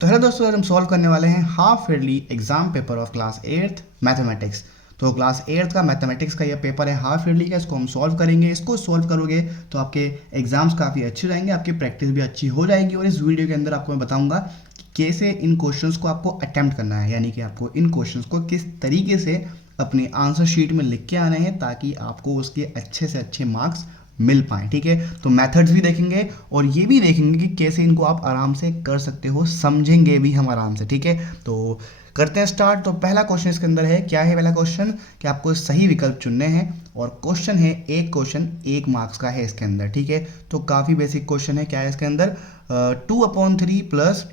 तो हेलो दोस्तों, आज हम सॉल्व करने वाले हैं half yearly exam paper of class 8th mathematics. तो क्लास 8th का मैथमेटिक्स का ये पेपर है हाफ ईयरली का, इसको हम सॉल्व करेंगे। इसको सॉल्व करोगे तो आपके एग्जाम्स काफ़ी अच्छे रहेंगे, आपकी प्रैक्टिस भी अच्छी हो जाएगी। और इस वीडियो के अंदर आपको मैं बताऊंगा कि कैसे इन क्वेश्चंस को आपको अटेम्प्ट करना है, यानी कि आपको इन क्वेश्चंस को किस तरीके से अपने आंसर शीट में लिख के आने हैं ताकि आपको उसके अच्छे से अच्छे मार्क्स मिल पाए। ठीक है, तो मेथड्स भी देखेंगे और ये भी देखेंगे कि कैसे इनको आप आराम से कर सकते हो, समझेंगे भी हम आराम से। ठीक है, तो करते हैं स्टार्ट। तो पहला क्वेश्चन इसके अंदर है, क्या है पहला क्वेश्चन, कि आपको सही विकल्प चुनने हैं। और क्वेश्चन है, एक क्वेश्चन 1 मार्क्स का है इसके अंदर। ठीक है, तो काफ़ी बेसिक क्वेश्चन है। क्या है इसके अंदर, 2/3 प्लस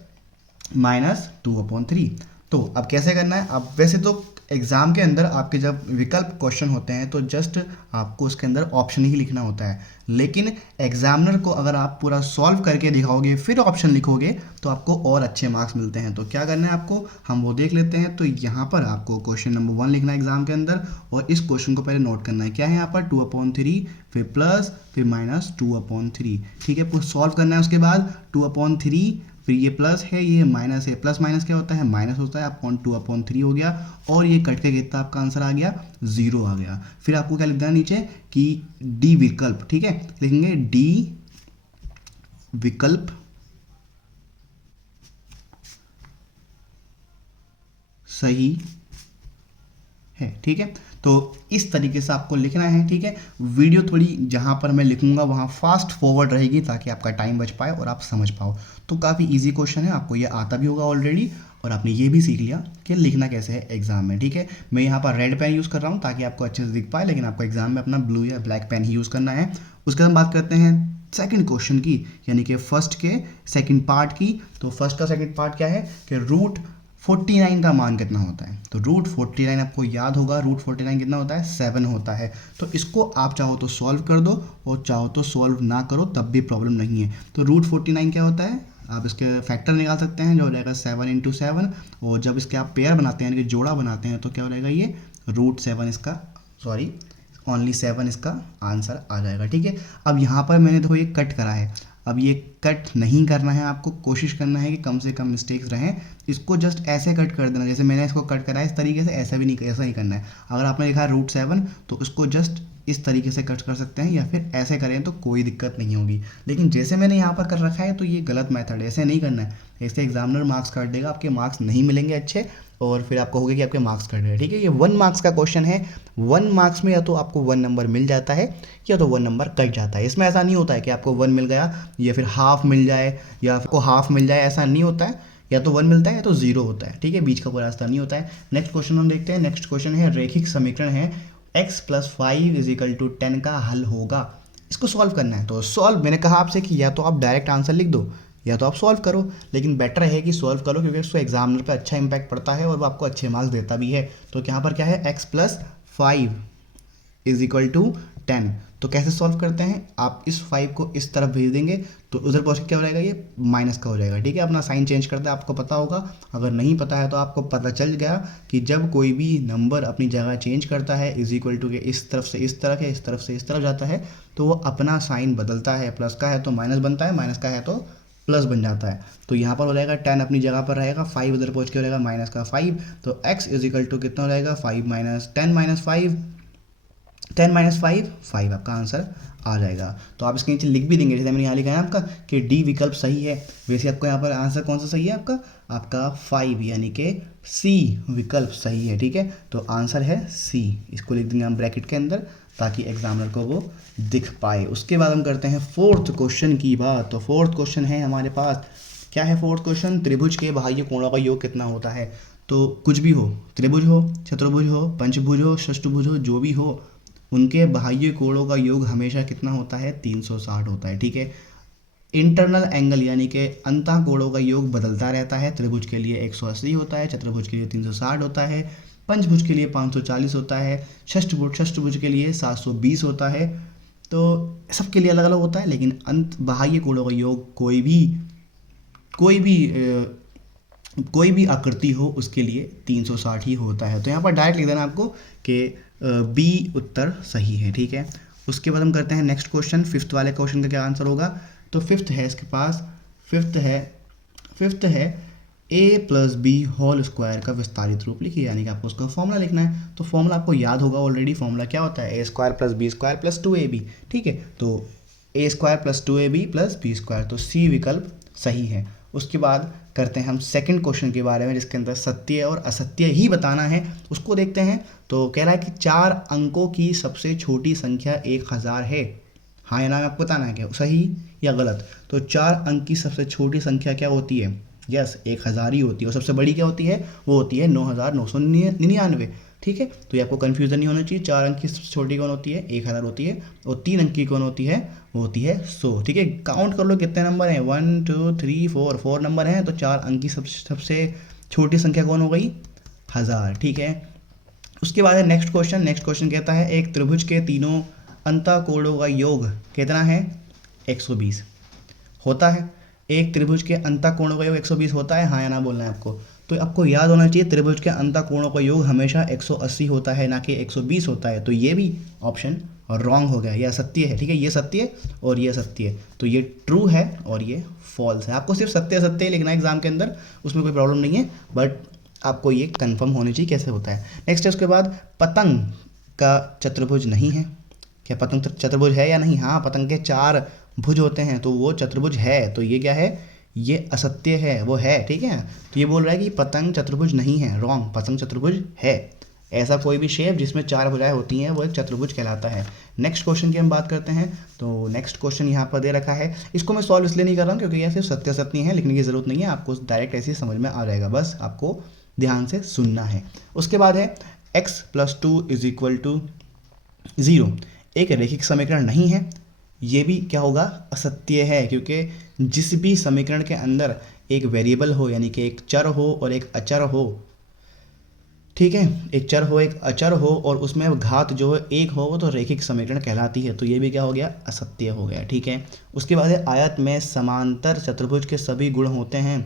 -2/3। तो अब कैसे करना है, अब वैसे तो एग्ज़ाम के अंदर आपके जब विकल्प क्वेश्चन होते हैं तो जस्ट आपको उसके अंदर ऑप्शन ही लिखना होता है, लेकिन एग्जामिनर को अगर आप पूरा सॉल्व करके दिखाओगे फिर ऑप्शन लिखोगे तो आपको और अच्छे मार्क्स मिलते हैं। तो क्या करना है आपको, हम वो देख लेते हैं। तो यहाँ पर आपको क्वेश्चन नंबर 1 लिखना है एग्जाम के अंदर, और इस क्वेश्चन को पहले नोट करना है। क्या है यहाँ पर, 2/3 फिर प्लस फिर -2/3। ठीक है, सॉल्व करना है। उसके बाद 2/3, फिर ये प्लस है, ये माइनस है, प्लस माइनस क्या होता है, माइनस होता है। अपॉन 2/3 हो गया, और ये कट के कितना आपका आंसर आ गया, 0 आ गया। फिर आपको क्या लिखना है नीचे कि डी विकल्प, ठीक है, लिखेंगे डी विकल्प सही है। ठीक है, तो इस तरीके से आपको लिखना है। ठीक है, वीडियो थोड़ी जहाँ पर मैं लिखूंगा वहाँ फास्ट फॉरवर्ड रहेगी ताकि आपका टाइम बच पाए और आप समझ पाओ। तो काफ़ी इजी क्वेश्चन है, आपको ये आता भी होगा ऑलरेडी, और आपने ये भी सीख लिया कि लिखना कैसे है एग्जाम में। ठीक है, मैं यहाँ पर रेड पेन यूज़ कर रहा हूँ ताकि आपको अच्छे से दिख पाए, लेकिन आपको एग्जाम में अपना ब्लू या ब्लैक पेन ही यूज़ करना है। उसके बाद बात करते हैं सेकंड क्वेश्चन की, यानी कि फर्स्ट के सेकंड पार्ट की। तो फर्स्ट का सेकंड पार्ट क्या है कि √49 का मान कितना होता है। तो √49 आपको याद होगा, √49 कितना होता है, 7 होता है। तो इसको आप चाहो तो सॉल्व कर दो और चाहो तो सॉल्व ना करो, तब भी प्रॉब्लम नहीं है। तो √49 क्या होता है, आप इसके फैक्टर निकाल सकते हैं, जो हो जाएगा 7 × 7। और जब इसके आप पेयर बनाते हैं, यानी कि जोड़ा बनाते हैं, तो क्या हो जाएगा, ये √7 इसका, सॉरी ओनली 7 इसका आंसर आ जाएगा। ठीक है, अब यहाँ पर मैंने देखो ये कट करा है, अब ये कट नहीं करना है आपको, कोशिश करना है कि कम से कम मिस्टेक्स रहें। इसको जस्ट ऐसे कट कर देना, जैसे मैंने इसको कट करा है इस तरीके से, ऐसा भी नहीं, ऐसा ही करना है। अगर आपने लिखा है √7 तो इसको जस्ट इस तरीके से कट कर सकते हैं, या फिर ऐसे करें तो कोई दिक्कत नहीं होगी। लेकिन जैसे मैंने यहाँ पर कर रखा है तो ये गलत मेथड है, ऐसे नहीं करना है। ऐसे एग्जामिनर मार्क्स काट देगा, आपके मार्क्स नहीं मिलेंगे अच्छे, और फिर आपको होगा कि आपके मार्क्स कट गए। ठीक है, ये 1 मार्क्स का क्वेश्चन है। 1 मार्क्स में या तो आपको 1 नंबर मिल जाता है या तो 1 नंबर कट जाता है। इसमें ऐसा नहीं होता है कि आपको 1 मिल गया या फिर हाफ मिल जाए या आपको हाफ मिल जाए, ऐसा नहीं होता है। या तो 1 मिलता है या तो 0 होता है। ठीक है, बीच का कोई रास्ता नहीं होता है। नेक्स्ट क्वेश्चन हम देखते हैं। नेक्स्ट क्वेश्चन है, रैखिक समीकरण है x + 5 = 10 का हल होगा। इसको सॉल्व करना है। तो सॉल्व, मैंने कहा आपसे कि या तो आप डायरेक्ट आंसर लिख दो या तो आप सॉल्व करो, लेकिन बेटर है कि सॉल्व करो, क्योंकि उससे एग्जामिनर पे अच्छा इंपैक्ट पड़ता है और वो आपको अच्छे मार्क्स देता भी है। तो यहाँ पर क्या है, x + 5 = 10। तो कैसे सॉल्व करते हैं, आप इस 5 को इस तरफ भेज देंगे तो उधर पहुँच के क्या हो जाएगा, ये माइनस का हो जाएगा। ठीक है, अपना साइन चेंज करते हैं, आपको पता होगा। अगर नहीं पता है तो आपको पता चल गया कि जब कोई भी नंबर अपनी जगह चेंज करता है, = के इस तरफ से इस तरफ है, इस तरफ से इस तरफ जाता है, तो वो अपना साइन बदलता है। प्लस का है तो माइनस बनता है, माइनस का है तो प्लस बन जाता है। तो यहाँ पर हो जाएगा 10 अपनी जगह पर रहेगा, 5 उधर पहुँच के हो जाएगा -5। तो x = कितना हो जाएगा, 5 - 10 - 5, 10 - 5, 5 आपका आंसर आ जाएगा। तो आप इसके नीचे लिख भी देंगे, जैसे मैंने यहाँ लिखा है आपका कि डी विकल्प सही है। वैसे आपको यहाँ पर आंसर कौन सा सही है, आपका 5, यानी कि सी विकल्प सही है। ठीक है, तो आंसर है सी। इसको लिख देंगे हम ब्रैकेट के अंदर ताकि एग्जामिनर को वो दिख पाए। उसके बाद हम करते हैं फोर्थ क्वेश्चन की बात। तो फोर्थ क्वेश्चन है हमारे पास, क्या है फोर्थ क्वेश्चन, त्रिभुज के बाह्य कोणों का योग कितना होता है। तो कुछ भी हो, त्रिभुज हो, चतुर्भुज हो, पंचभुज हो, षष्ठभुज हो, जो भी हो, उनके बाह्य कोणों का योग हमेशा कितना होता है, 360 होता है। ठीक है, इंटरनल एंगल यानी कि अंतः कोणों का योग बदलता रहता है। त्रिभुज के लिए 180 होता है, चतुर्भुज के लिए 360 होता है, पंचभुज के लिए 540 होता है, षष्ठभुज के लिए 720 होता है। तो सबके लिए अलग अलग होता है, लेकिन अंत बाह्य कोणों का योग कोई भी कोई भी आकृति हो उसके लिए 360 ही होता है। तो यहाँ पर डायरेक्ट लिख देना आपको कि बी उत्तर सही है। ठीक है, उसके बाद हम करते हैं नेक्स्ट क्वेश्चन। फिफ्थ वाले क्वेश्चन का क्या आंसर होगा, तो फिफ्थ है इसके पास, फिफ्थ है ए प्लस बी होल स्क्वायर का विस्तारित रूप लिखिए, यानी कि आपको उसका फॉर्मूला लिखना है। तो फॉर्मूला आपको याद होगा ऑलरेडी, फॉर्मूला क्या होता है, a square plus b square plus 2ab। ठीक है, तो a square plus 2ab plus b square, तो सी विकल्प सही है। उसके बाद करते हैं हम सेकंड क्वेश्चन के बारे में, जिसके अंदर सत्य और असत्य ही बताना है। उसको देखते हैं। तो कह रहा है कि 4 अंकों की सबसे छोटी संख्या 1000 है। हाँ या ना आपको बताना है, क्या सही या गलत। तो 4 अंक की सबसे छोटी संख्या क्या होती है, यस 1000 ही होती है। और सबसे बड़ी क्या होती है, वो होती है 9999। ठीक है, तो ये आपको कन्फ्यूजन नहीं होना चाहिए। 4 अंक की सबसे छोटी कौन होती है, 1000 होती है। और 3 अंक की कौन होती है, वो होती है 100। ठीक है, काउंट कर लो कितने नंबर हैं, 1 2 3 4 नंबर हैं। तो 4 अंक की सबसे छोटी संख्या कौन हो गई, 1000। ठीक है, उसके बाद है नेक्स्ट क्वेश्चन। नेक्स्ट क्वेश्चन कहता है एक त्रिभुज के तीनों अंतःकोणों का योग कितना है, 120 होता है। एक त्रिभुज के अंतःकोणों का योग 120 होता है, हाँ या ना बोलना है आपको। तो आपको याद होना चाहिए त्रिभुज के अंतःकोणों का योग हमेशा 180 होता है, ना कि 120 होता है। तो ये भी ऑप्शन रॉन्ग हो गया, ये असत्य है। ठीक है, ये सत्य और ये असत्य है। तो ये ट्रू है और ये फॉल्स है। आपको सिर्फ सत्य असत्य लिखना है एग्जाम के अंदर, उसमें कोई प्रॉब्लम नहीं है, बट आपको ये कंफर्म होनी चाहिए कैसे होता है। नेक्स्ट है उसके बाद पतंग का चतुर्भुज नहीं है। क्या पतंग चतुर्भुज है या नहीं, हाँ पतंग के 4 भुज होते हैं, तो वो चतुर्भुज है। तो ये क्या है, ये असत्य है, वो है। ठीक है, तो ये बोल रहा है कि पतंग चतुर्भुज नहीं है, रॉन्ग, पतंग चतुर्भुज है। ऐसा कोई भी शेप जिसमें 4 भुजाएं होती हैं वो एक चतुर्भुज कहलाता है। नेक्स्ट क्वेश्चन की हम बात करते हैं। तो नेक्स्ट क्वेश्चन यहाँ पर दे रखा है, इसको मैं सॉल्व इसलिए नहीं कर रहा हूँ क्योंकि यह सिर्फ सत्य सत्य है, लिखने की जरूरत नहीं है, आपको डायरेक्ट ऐसे ही समझ में आ जाएगा, बस आपको ध्यान से सुनना है। उसके बाद है x + 2 = 0 एक रैखिक समीकरण नहीं है। ये भी क्या होगा, असत्य है, क्योंकि जिस भी समीकरण के अंदर एक वेरिएबल हो, यानी कि एक चर हो और एक अचर हो, ठीक है, एक चर हो एक अचर हो और उसमें घात जो है 1 हो, वो तो रैखिक समीकरण कहलाती है। तो ये भी क्या हो गया, असत्य हो गया। ठीक है, उसके बाद है आयत में समांतर चतुर्भुज के सभी गुण होते हैं,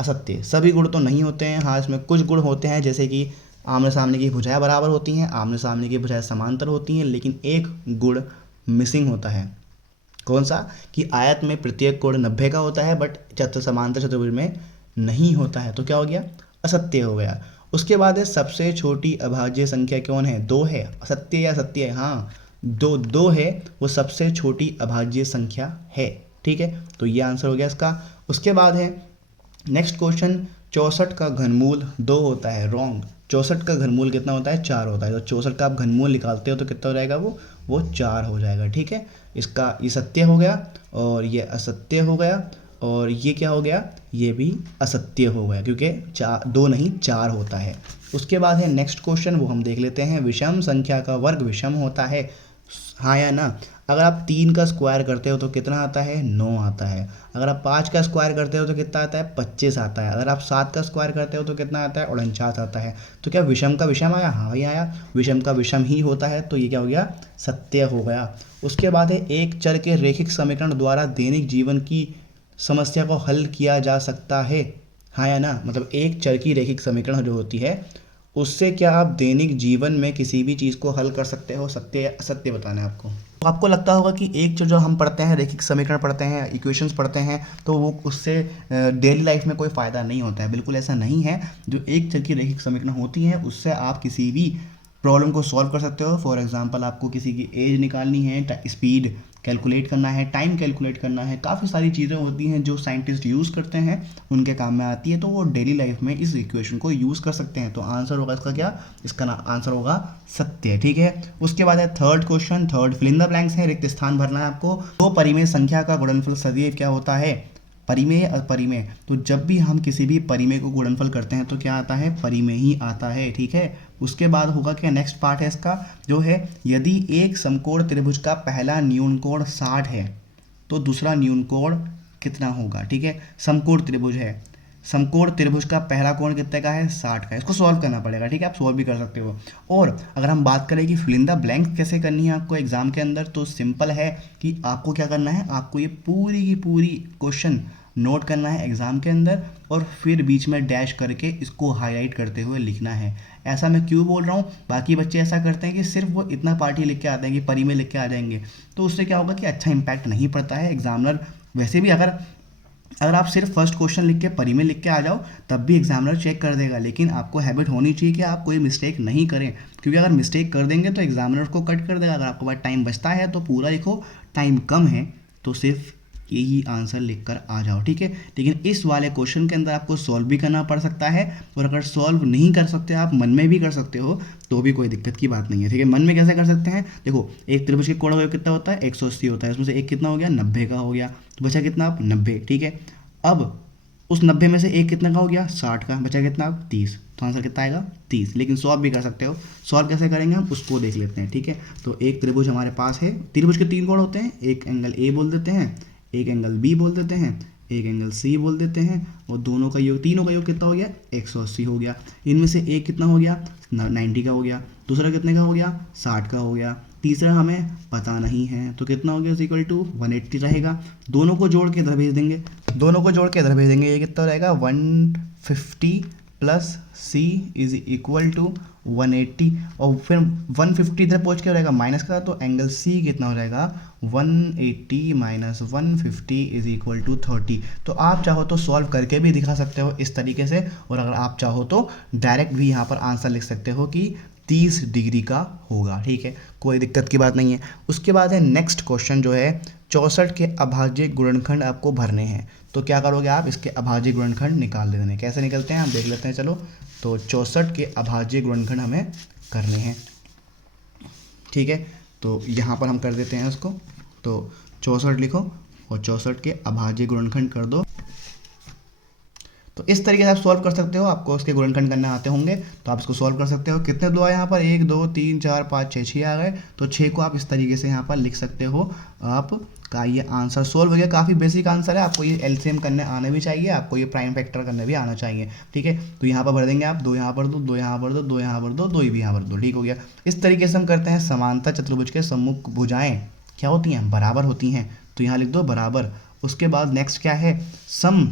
असत्य। सभी गुण तो नहीं होते हैं, हाँ इसमें कुछ गुण होते हैं, जैसे कि आमने सामने की भुजाएं बराबर होती हैं, आमने सामने की भुजाएं समांतर होती हैं, लेकिन एक गुण मिसिंग होता है। कौन सा, कि आयत में प्रत्येक कोण 90 का होता है, बट समांतर चतुर्भुज में नहीं होता है। तो क्या हो गया, असत्य हो गया। उसके बाद है सबसे छोटी अभाज्य संख्या कौन है, 2 है। असत्य या सत्य है, हाँ 2 है, वो सबसे छोटी अभाज्य संख्या है। ठीक है, तो ये आंसर हो गया इसका। उसके बाद है नेक्स्ट क्वेश्चन, 64 का घनमूल 2 होता है, रॉन्ग। 64 का घनमूल कितना होता है, 4 होता है। तो 64 का आप घनमूल निकालते हो तो कितना हो जाएगा, वो 4 हो जाएगा। ठीक है, इसका ये सत्य हो गया और ये असत्य हो गया, और ये क्या हो गया, ये भी असत्य हो गया, क्योंकि 2 नहीं 4 होता है। उसके बाद है नेक्स्ट क्वेश्चन, वो हम देख लेते हैं। विषम संख्या का वर्ग विषम होता है, हाँ या ना। अगर आप 3 का स्क्वायर करते हो तो कितना आता है, 9 आता है। अगर आप 5 का स्क्वायर करते हो तो कितना आता है, 25 आता है। अगर आप 7 का स्क्वायर करते हो तो कितना आता है, 49 आता है। तो क्या विषम का विषम आया, हाँ भाई आया, विषम का विषम ही होता है। तो ये क्या हो गया, सत्य हो गया। उसके बाद है एक चर के रैखिक समीकरण द्वारा दैनिक जीवन की समस्या को हल किया जा सकता है, हाँ या ना। मतलब एक चर की रैखिक समीकरण जो होती है, उससे क्या आप दैनिक जीवन में किसी भी चीज़ को हल कर सकते हो, सत्य या असत्य बताना है आपको। तो आपको लगता होगा कि एक जो हम पढ़ते हैं, रैखिक समीकरण पढ़ते हैं, इक्वेशंस पढ़ते हैं, तो वो उससे डेली लाइफ में कोई फ़ायदा नहीं होता है। बिल्कुल ऐसा नहीं है। जो एक चर की रैखिक समीकरण होती है, उससे आप किसी भी प्रॉब्लम को सॉल्व कर सकते हो। फॉर एग्जांपल आपको किसी की एज निकालनी है, स्पीड कैलकुलेट करना है, टाइम कैलकुलेट करना है, काफ़ी सारी चीज़ें होती हैं जो साइंटिस्ट यूज़ करते हैं, उनके काम में आती है। तो वो डेली लाइफ में इस इक्वेशन को यूज़ कर सकते हैं। तो आंसर होगा इसका क्या, इसका आंसर होगा सत्य। ठीक है, उसके बाद है third question, third fill in the blanks है, रिक्त स्थान भरना है आपको। दो परिमेय संख्या का गुणनफल सदैव क्या होता है, परिमेय अपरिमेय। तो जब भी हम किसी भी परिमेय को गुणनफल करते हैं तो क्या आता है, परिमेय ही आता है। ठीक है, उसके बाद होगा क्या, नेक्स्ट पार्ट है इसका जो है, यदि एक समकोण त्रिभुज का पहला न्यून कोण 60 है तो दूसरा न्यून कोण कितना होगा। ठीक है, समकोण त्रिभुज है, समकोण त्रिभुज का पहला कोण कितने का है, 60 का। इसको सॉल्व करना पड़ेगा। ठीक है, आप सॉल्व भी कर सकते हो। और अगर हम बात करें कि फिल इन द ब्लैंक कैसे करनी है आपको एग्जाम के अंदर, तो सिंपल है कि आपको क्या करना है, आपको ये पूरी की पूरी क्वेश्चन नोट करना है एग्जाम के अंदर, और फिर बीच में डैश करके इसको हाईलाइट करते हुए लिखना है। ऐसा मैं क्यों बोल रहा हूँ, बाकी बच्चे ऐसा करते हैं कि सिर्फ वो इतना पार्ट ही लिख के आते हैं कि परिमेय लिख के आ जाएंगे, तो उससे क्या होगा कि अच्छा इंपैक्ट नहीं पड़ता है। एग्जामिनर वैसे भी अगर अगर आप सिर्फ फर्स्ट क्वेश्चन लिख के परी में लिख के आ जाओ तब भी एग्जामिनर चेक कर देगा, लेकिन आपको हैबिट होनी चाहिए कि आप कोई मिस्टेक नहीं करें, क्योंकि अगर मिस्टेक कर देंगे तो एग्जामिनर उसको कट कर देगा। अगर आपके पास टाइम बचता है तो पूरा लिखो, टाइम कम है तो सिर्फ यही आंसर लिख कर आ जाओ, ठीक है। लेकिन इस वाले क्वेश्चन के अंदर आपको सॉल्व भी करना पड़ सकता है, और अगर सॉल्व नहीं कर सकते आप मन में भी कर सकते हो तो भी कोई दिक्कत की बात नहीं है, ठीक है। मन में कैसे कर सकते हैं, देखो एक त्रिभुज के कोण कितना होता है 180 होता है, उसमें से एक कितना हो गया 90 का हो गया, तो बचा कितना आप 90, ठीक है। अब उस 90 में से एक कितना का हो गया 60 का, बचा कितना आप 30, तो आंसर कितना आएगा 30। लेकिन सॉल्व भी कर सकते हो, सॉल्व कैसे करेंगे हम उसको देख लेते हैं, ठीक है। तो एक त्रिभुज हमारे पास है, त्रिभुज के 3 कोण होते हैं, एक एंगल ए बोल देते हैं, एक एंगल बी बोल देते हैं, एक एंगल सी बोल देते हैं, और दोनों का योग, तीनों का योग कितना हो गया 180 हो गया। इनमें से एक कितना हो गया 90 का हो गया, दूसरा कितने का हो गया 60 का हो गया, तीसरा हमें पता नहीं है तो कितना हो गया इक्वल टू 180 रहेगा। दोनों को जोड़ के इधर भेज देंगे, दोनों को जोड़ के इधर भेज देंगे, ये कितना रहेगा 150 plus C is equal to 180, और फिर 150 इधर पहुँच के रहेगा माइनस का, तो एंगल सी कितना हो जाएगा 180 माइनस 150 इज इक्वल टू 30। तो आप चाहो तो सॉल्व करके भी दिखा सकते हो इस तरीके से, और अगर आप चाहो तो डायरेक्ट भी यहाँ पर आंसर लिख सकते हो कि 30 डिग्री का होगा, ठीक है, कोई दिक्कत की बात नहीं है। उसके बाद है नेक्स्ट क्वेश्चन जो है 64 के अभाज्य गुणनखंड आपको भरने हैं। तो क्या करोगे आप, इसके अभाज्य गुणनखंड निकाल देने, कैसे निकलते हैं हम देख लेते हैं, चलो। तो 64 के अभाज्य गुणनखंड हमें करने हैं, ठीक है। तो यहाँ पर हम कर देते हैं उसको, तो 64 लिखो और 64 के अभाज्य गुणनखंड कर दो। तो इस तरीके से आप सॉल्व कर सकते हो, आपको उसके गुणनखंड करने आते होंगे तो आप इसको सॉल्व कर सकते हो। कितने दो आए यहाँ पर, 1 2 3 4 5 6, 6 आ गए, तो 6 को आप इस तरीके से यहाँ पर लिख सकते हो। आपका ये आंसर सॉल्व हो गया, काफ़ी बेसिक आंसर है, आपको ये एलसीएम करने आना भी चाहिए, आपको ये प्राइम फैक्टर करने भी आना चाहिए, ठीक है। तो यहाँ पर भर देंगे आप, 2 यहाँ पर दो, 2 यहाँ पर दो, 2 यहाँ पर दो, 2 भी यहाँ पर दो, ठीक हो गया। इस तरीके से हम करते हैं। समांतर चतुर्भुज के सम्मुख भुजाएं क्या होती हैं, बराबर होती हैं, तो यहाँ लिख दो बराबर। उसके बाद नेक्स्ट क्या है, सम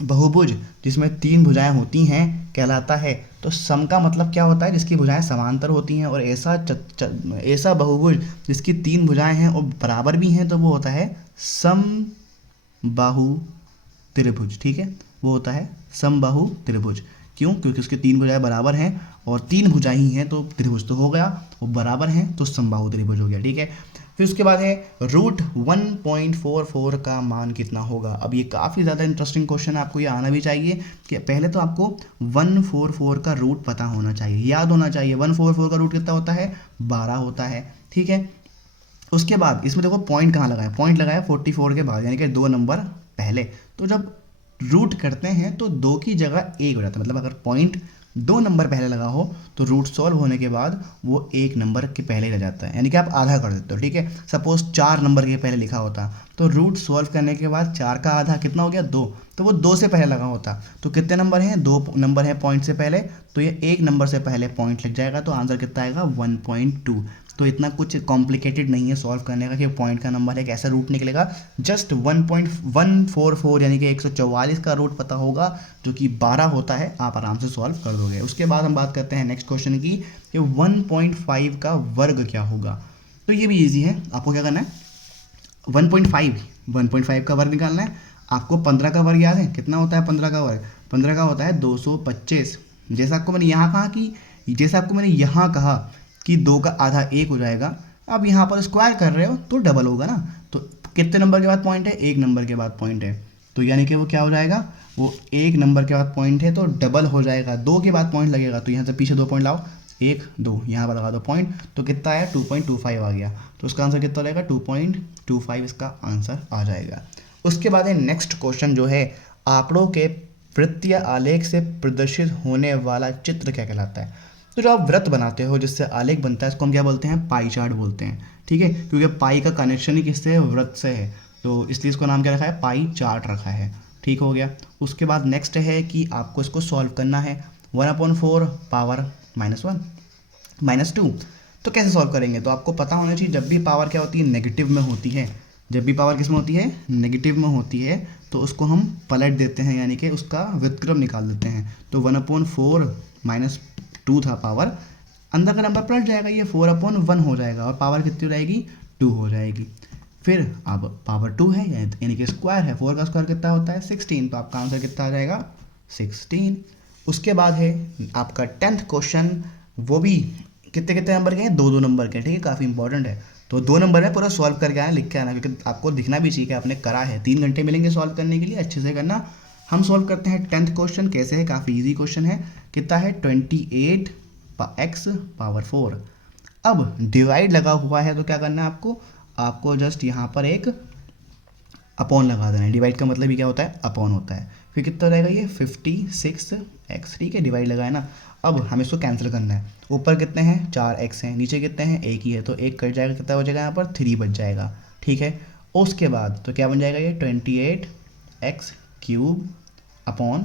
बहुभुज जिसमें 3 भुजाएं होती हैं कहलाता है। तो सम का मतलब क्या होता है, जिसकी भुजाएं समांतर होती हैं, और ऐसा बहुभुज जिसकी 3 भुजाएं हैं और बराबर भी हैं, तो वो होता है समबाहु त्रिभुज, ठीक है, वो होता है समबाहु त्रिभुज। क्यों, क्योंकि उसके 3 भुजाएं बराबर हैं और 3 भुजाएं ही हैं तो त्रिभुज तो हो गया, वो बराबर हैं तो समबाहु त्रिभुज हो गया, ठीक है। फिर उसके बाद है रूट 1.44 का मान कितना होगा। अब ये काफ़ी ज़्यादा इंटरेस्टिंग क्वेश्चन है, आपको ये आना भी चाहिए कि पहले तो आपको 144 का रूट पता होना चाहिए, याद होना चाहिए। 144 का रूट कितना होता है 12 होता है, ठीक है। उसके बाद इसमें देखो पॉइंट कहाँ लगाया, पॉइंट लगाया 44 के बाद, यानी कि 2 नंबर पहले। तो जब रूट करते हैं तो 2 की जगह 1 हो जाता है, मतलब अगर पॉइंट 2 नंबर पहले लगा हो तो रूट सॉल्व होने के बाद वो 1 नंबर के पहले रह जाता है, यानी कि आप आधा कर देते हो, ठीक है। सपोज 4 नंबर के पहले लिखा होता तो रूट सॉल्व करने के बाद 4 का आधा कितना हो गया 2, तो वो 2 से पहले लगा होता। तो कितने नंबर हैं, 2 नंबर हैं पॉइंट से पहले, तो ये 1 नंबर से पहले पॉइंट लग जाएगा, तो आंसर कितना आएगा 1.2। तो इतना कुछ कॉम्प्लिकेटेड नहीं है सॉल्व करने का कि पॉइंट का नंबर है कैसे रूट निकलेगा। जस्ट 1.144 यानी कि 144 का रूट पता होगा, जो कि 12 होता है, आप आराम से सॉल्व कर दोगे। उसके बाद हम बात करते हैं नेक्स्ट क्वेश्चन की कि 1.5 का वर्ग क्या होगा। तो ये भी इजी है, आपको क्या करना है 1.5 का वर्ग निकालना है। आपको 15 का वर्ग याद है, कितना होता है 15 का वर्ग, 15 का होता है 225। जैसा आपको मैंने यहाँ कहा कि 2 का आधा 1 हो जाएगा, अब यहाँ पर स्क्वायर कर रहे हो तो डबल होगा ना। तो कितने नंबर के बाद पॉइंट है, 1 नंबर के बाद पॉइंट है, तो यानी कि वो क्या हो जाएगा, वो 1 नंबर के बाद पॉइंट है तो डबल हो जाएगा। 2 के बाद पॉइंट लगेगा, तो यहाँ से पीछे 2 पॉइंट लाओ, 1 2 यहाँ पर लगा दो पॉइंट, तो कितना आया 2.25 आ गया। तो उसका आंसर कितना रहेगा 2.25 इसका आंसर आ जाएगा। उसके बाद है नेक्स्ट क्वेश्चन जो है आंकड़ों के वृत्तीय आलेख से प्रदर्शित होने वाला चित्र क्या कहलाता है। तो जो आप व्रत बनाते हो जिससे आलेख बनता है, इसको हम क्या बोलते हैं, पाई चार्ट बोलते हैं, ठीक है। क्योंकि पाई का कनेक्शन ही किससे है, वृत्त से है, तो इसलिए इसको नाम क्या रखा है, पाई चार्ट रखा है, ठीक हो गया। उसके बाद नेक्स्ट है कि आपको इसको सॉल्व करना है। 1/4 पावर -1 -2, तो कैसे सॉल्व करेंगे, तो आपको पता होना चाहिए जब भी पावर क्या होती है, नेगेटिव में होती है। जब भी पावर किस में होती है, नेगेटिव में होती है, तो उसको हम पलट देते हैं, यानी कि उसका व्युत्क्रम निकाल देते हैं। तो 1/4 -2 था पावर, अंदर का नंबर पलट जाएगा, ये 4/1 हो जाएगा, और पावर कितनी हो जाएगी 2 हो जाएगी। फिर अब पावर 2 है यानी कि स्क्वायर है, 4 का स्क्वायर कितना होता है 16, तो आपका आंसर कितना आ जाएगा 16। उसके बाद है आपका 10th क्वेश्चन, वो भी कितने कितने नंबर के हैं, 2 2 नंबर के, ठीक है, काफ़ी इंपॉर्टेंट है। तो 2 नंबर में पूरा सॉल्व करके आना, लिख के आना, क्योंकि आपको दिखना भी चाहिए कि आपने करा है। 3 घंटे मिलेंगे सॉल्व करने के लिए, अच्छे से करना। हम सॉल्व करते हैं 10th क्वेश्चन, कैसे है, काफ़ी इजी क्वेश्चन है। कितना है 28 x पावर 4। अब डिवाइड लगा हुआ है तो क्या करना है आपको, आपको जस्ट यहाँ पर एक अपॉन लगा देना है। डिवाइड का मतलब ही क्या होता है, अपॉन होता है। फिर कितना रहेगा ये 56x, ठीक है, डिवाइड लगा है ना। अब हमें इसको कैंसिल करना है। ऊपर कितने हैं 4x हैं, नीचे कितने हैं, एक ही है, तो एक कट जाएगा, कितना हो जाएगा यहाँ पर 3 बच जाएगा, ठीक है। उसके बाद तो क्या बन जाएगा ये 28x³ अपॉन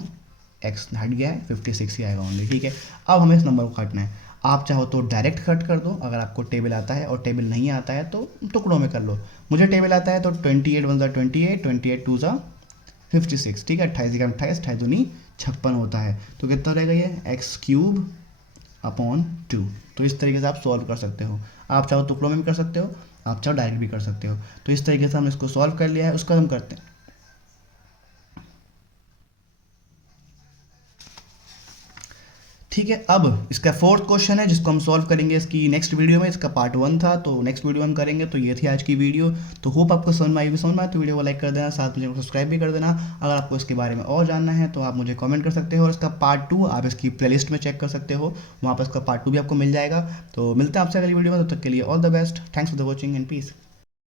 x हट गया है 56 ही आएगा ओनली, ठीक है। अब हमें इस नंबर को काटना है। आप चाहो तो डायरेक्ट कट कर दो, अगर आपको टेबल आता है, और टेबल नहीं आता है तो टुकड़ों में कर लो। मुझे टेबल आता है तो 28 1 28, 28 2 56, ठीक है, 28 का 28, 28 दूनी 56 होता है। तो कितना रहेगा ये x³ अपॉन 2। तो इस तरीके से आप सॉल्व कर सकते हो। आप चाहो टुकड़ों में भी कर सकते हो, आप चाहो डायरेक्ट भी कर सकते हो। तो इस तरीके से हमने इसको सॉल्व कर लिया है। उसका हम करते हैं, ठीक है। अब इसका 4th क्वेश्चन है जिसको हम सॉल्व करेंगे इसकी नेक्स्ट वीडियो में। इसका पार्ट 1 था, तो नेक्स्ट वीडियो हम करेंगे। तो ये थी आज की वीडियो। तो होप आपको समझ में आई, समझ में आए तो वीडियो को लाइक कर देना, साथ में सब्सक्राइब भी कर देना। अगर आपको इसके बारे में और जानना है तो आप मुझे कमेंट कर सकते हो, और इसका पार्ट 2 आप इसकी प्लेलिस्ट में चेक कर सकते हो, वहाँ पर इसका पार्ट 2 भी आपको मिल जाएगा। तो मिलते हैं आपसे अगली वीडियो में, तब तक के लिए all the best, thanks for the watching and piece.